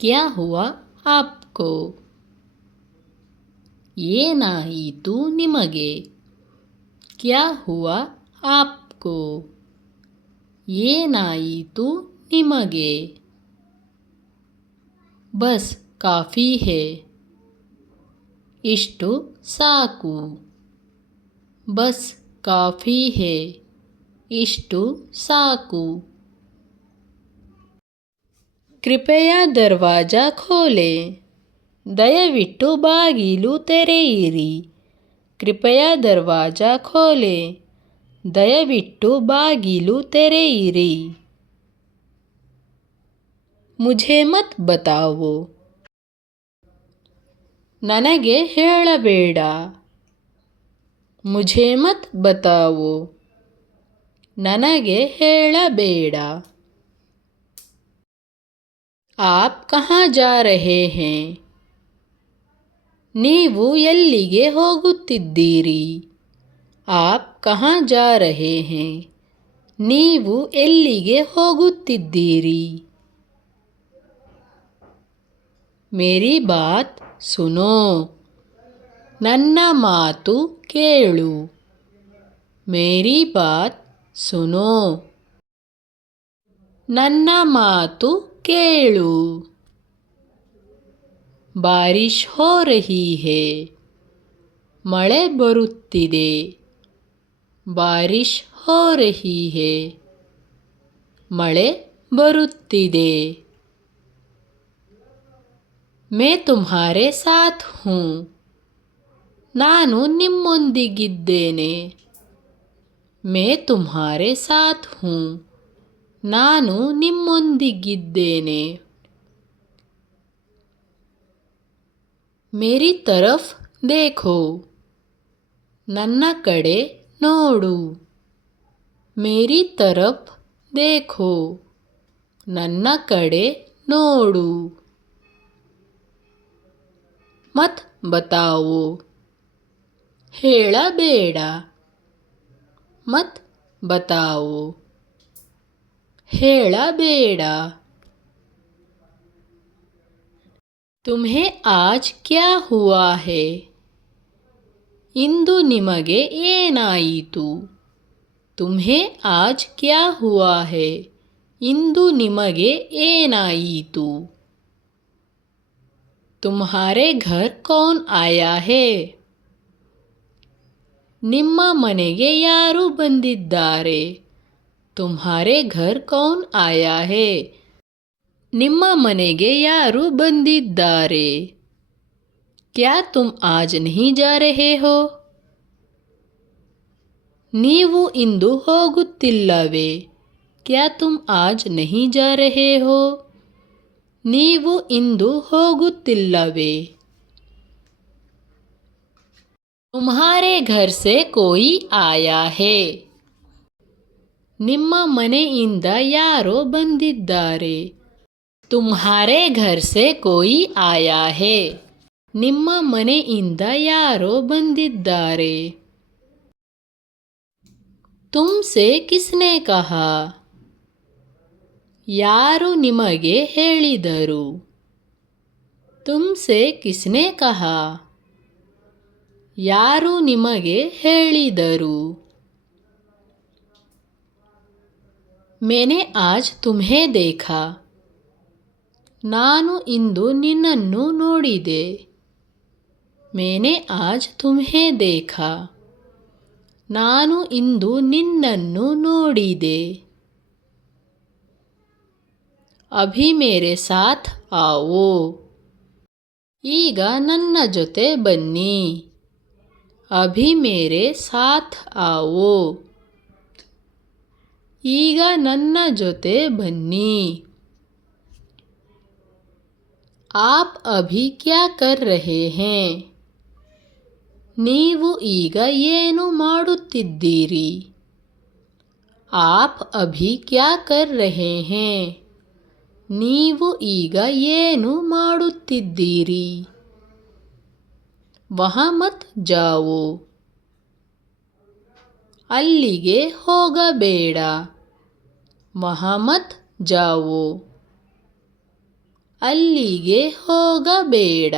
क्या हुआ आपको ಏನಾಯಿತು ನಿಮಗೆ ಕ್ಯಾ ಹುವಾ ಆಪ್ಕೋ ಏನಾಯಿತು ನಿಮಗೆ ಬಸ್ ಕಾಫಿ ಹೇ ಇಷ್ಟು ಸಾಕು ಬಸ್ ಕಾಫಿ ಹೇ ಇಷ್ಟು ಸಾಕು ಕೃಪಯಾ ದರ್ವಾಜ ಖೋಲೆ. ದಯವಿಟ್ಟು ಬಾಗಿಲು ತೆರೆಯಿರಿ. ಕೃಪೆಯ ದರ್ವಾಜ ಖೋಲೆ. ದಯವಿಟ್ಟು ಬಾಗಿಲು ತೆರೆಯಿರಿ. ಮುಝೆ ಮತ್ ಬತಾವೋ. ನನಗೆ ಹೇಳಬೇಡ. ಮುಝೆ ಮತ್ ಬತಾವೋ. ನನಗೆ ಹೇಳಬೇಡ. ಆಪ್ ಕಹಾ ಜಾ ರಹೇ ಹೇ ನೀವು ಎಲ್ಲಿಗೆ ಹೋಗುತ್ತಿದ್ದೀರಿ? ಆಪ್ ಕಹಾ ಜಾ ರಹೇ ಹೇ ನೀವು ಎಲ್ಲಿಗೆ ಹೋಗುತ್ತಿದ್ದೀರಿ? ಮೇರಿ ಬಾತ್ ಸುನೋ ನನ್ನ ಮಾತು ಕೇಳು ಮೇರಿ ಬಾತ್ ಸುನೋ ನನ್ನ ಮಾತು ಕೇಳು. ಬಾರಿಶ್ ಹೋ ರಹಿ ಹೇ. ಮಳೆ ಬರುತ್ತಿದೆ. ಬಾರಿಶ್ ಹೋ ರಹಿ ಹೇ. ಮಳೆ ಬರುತ್ತಿದೆ. ಮೇ ತುಮ್ಹಾರೆ ಸಾಥ್ ಹೂ. ನಾನು ನಿಮ್ಮೊಂದಿಗಿದ್ದೇನೆ. ಮೇ ತುಮ್ಹಾರೆ ಸಾಥ್ ಹೂಂ. ನಾನು ನಿಮ್ಮೊಂದಿಗಿದ್ದೇನೆ. ಮೇರಿ ತರಫ್ ದೇಖೋ. ನನ್ನ ಕಡೆ ನೋಡು. ಮೇರಿ ತರಫ್ ದೇಖೋ. ನನ್ನ ಕಡೆ ನೋಡು. ಮತ್ ಬತಾವು. ಹೇಳಬೇಡ. ಮತ್ ಬತಾವೋ. ಹೇಳಬೇಡ तुम्हें आज क्या हुआ है ಇಂದು ನಿಮಗೆ ಏನಾಯಿತು ತುಮ್ಹೆ ಆಜ್ ಕ್ಯಾ ಹುವಾ ಹೇ ಇಂದು ನಿಮಗೆ ಏನಾಯಿತು ತುಮ್ಹಾರೆ ಘರ್ ಕೌನ್ ಆಯಾ ಹೇ ನಿಮ್ಮ ಮನೆಗೆ ಯಾರು ಬಂದಿದ್ದಾರೆ ತುಮ್ಹಾರೆ ಘರ್ ಕೌನ್ ಆಯಾ ಹೇ ನಿಮ್ಮ ಮನೆಗೆ ಯಾರು ಬಂದಿದ್ದಾರೆ ಕ್ಯಾ ತುಮ್ ಆಜ್ ನಹಿ ಜಾ ರಹೆ ಹೋ ನೀವು ಇಂದು ಹೋಗುತ್ತಿಲ್ಲವೇ ಕ್ಯಾ ತುಮ್ ಆಜ್ ನಹಿ ಜಾ ರಹೆ ಹೋ ನೀವು ಇಂದು ಹೋಗುತ್ತಿಲ್ಲವೇ ತುಮ್ಹಾರೆ ಘರ್ ಸೆ ಕೋಯಿ ಆಯಾ ಹೇ ನಿಮ್ಮ ಮನೆಯಿಂದ ಯಾರೋ ಬಂದಿದ್ದಾರೆ. ತುಮಾರೆ ಘರ್ ಸೆ ಕೋಯಿ ಆಯಾ ಹೇ. ನಿಮ್ಮ ಮನೆಯಿಂದ ಯಾರೋ ಬಂದಿದ್ದಾರೆ. ತುಮ್ಸೆ ಕಿಸ್ನೆ ಕಹಾ. ಯಾರು ನಿಮಗೆ ಹೇಳಿದರು. ತುಮ್ಸೆ ಕಿಸ್ನೆ ಕಹಾ. ಯಾರು ನಿಮಗೆ ಹೇಳಿದರು. ಮೇನೆ ಆಜ್ ತುಮ್ಹೆ ದೇಖಾ ನಾನು ಇಂದು ನಿನ್ನನ್ನು ನೋಡಿದೆ ಮೇನೆ ಆಜ್ ತುಮ್ಹೆ ದೇಖಾ ನಾನು ಇಂದು ನಿನ್ನನ್ನು ನೋಡಿದೆ ಅಭಿ ಮೇರೆ ಸಾಥ್ ಆವೋ ಈಗ ನನ್ನ ಜೊತೆ ಬನ್ನಿ ಅಭಿ ಮೇರೆ ಸಾಥ್ ಆವೋ ಈಗ ನನ್ನ ಜೊತೆ ಬನ್ನಿ. ಆಪ್ ಅಭಿ ಕ್ಯಾ ಕರ್ ರಹೆ ಹೇ? ನೀವು ಈಗ ಏನು ಮಾಡುತ್ತಿದ್ದೀರಿ? ಆಪ್ ಅಭಿ ಕ್ಯಾ ಕರ್ ರಹೆ ಹೇ? ನೀವು ಈಗ ಏನು ಮಾಡುತ್ತಿದ್ದೀರಿ? ವಹಮತ್ ಜಾವೋ. ಅಲ್ಲಿಗೆ ಹೋಗಬೇಡ. ಮತ್ ಜಾವೋ. ಅಲ್ಲಿಗೆ ಹೋಗಬೇಡ.